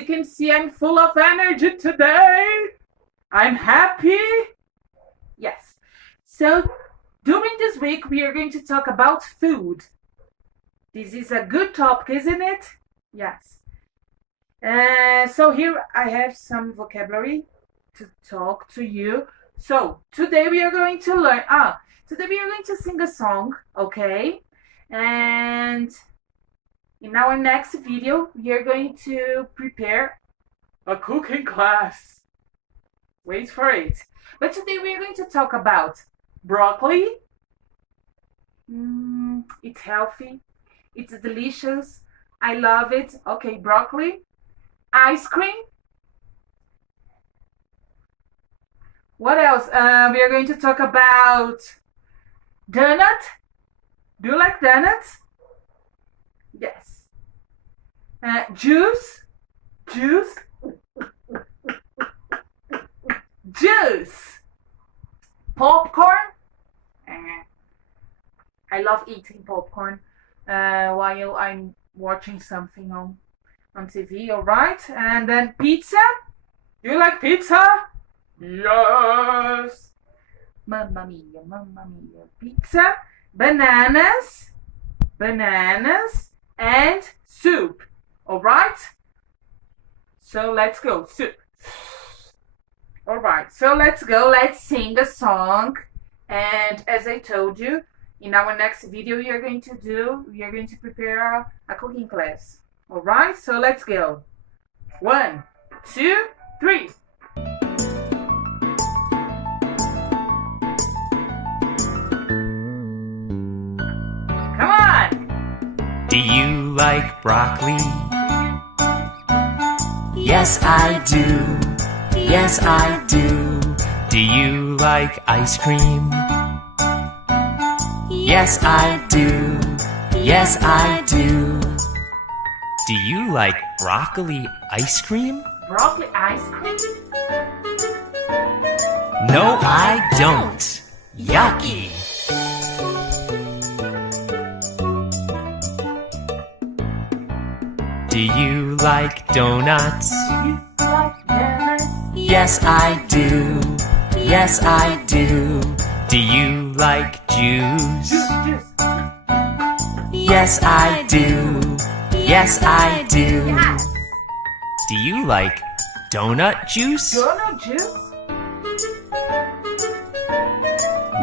you can see, I'm full of energy today. I'm happy. Yes. So during this week, we are going to talk about food. This is a good topic, isn't it? Yes. So here I have some vocabulary to talk to you. So today we are going to learn. Today we are going to sing a song, okay? And in our next video, we are going to prepare a cooking class. Wait for it. But today we are going to talk about broccoli. It's healthy. It's delicious. I love it. Okay, broccoli. Ice cream. What else? We are going to talk about donut. Do you like donuts? Yes. Juice. Juice. Juice. Popcorn. I love eating popcorn while I'm watching something on TV, alright? And then pizza. Do you like pizza? Yes. Mamma mia, pizza. Bananas. Bananas. And soup. Alright? So let's go. Soup. Alright, so let's go. Let's sing a song. And as I told you, in our next video we are going to prepare a cooking class. Alright, so let's go. 1, 2, 3. Come on! Do you like broccoli? Yes, I do. Yes, I do. Do you like ice cream? Yes, I do. Yes, I do. Do you like broccoli ice cream? Broccoli ice cream? No, I don't. Yucky. Do you like donuts? Yes, I do. Yes, I do. Do you like juice? Yes, I do. Yes, I do. Yes. Do you like donut juice? Donut juice?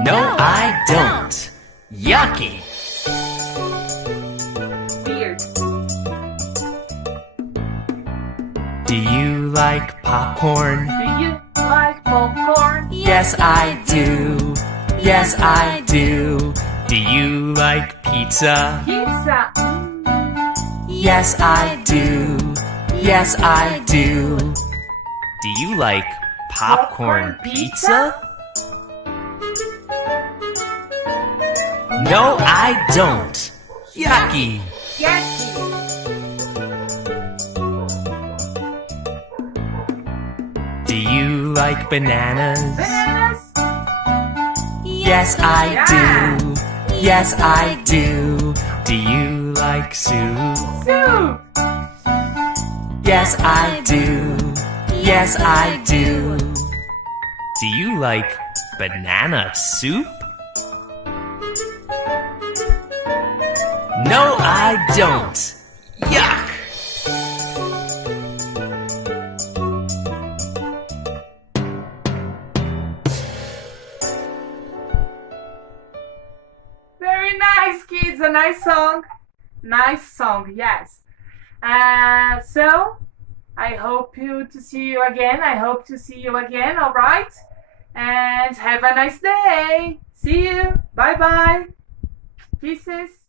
No, I don't. Yucky. Weird. Do you like popcorn? Do you like popcorn? Yes, I do. Yes, I do. Do you like pizza? Pizza. Yes, I do. Yes, I do. Do you like popcorn pizza? No, I don't. Yucky. Yes. Do you like bananas? Bananas. Yes, I do. Yes, I do. Do you like soup? Soup. Yes, I do. Yes, I do. Do you like banana soup? No, I don't. Yuck! Very nice, kids. A nice song. Nice song, yes. So I hope to see you again. I hope to see you again, alright? And have a nice day. See you. Bye bye. Kisses.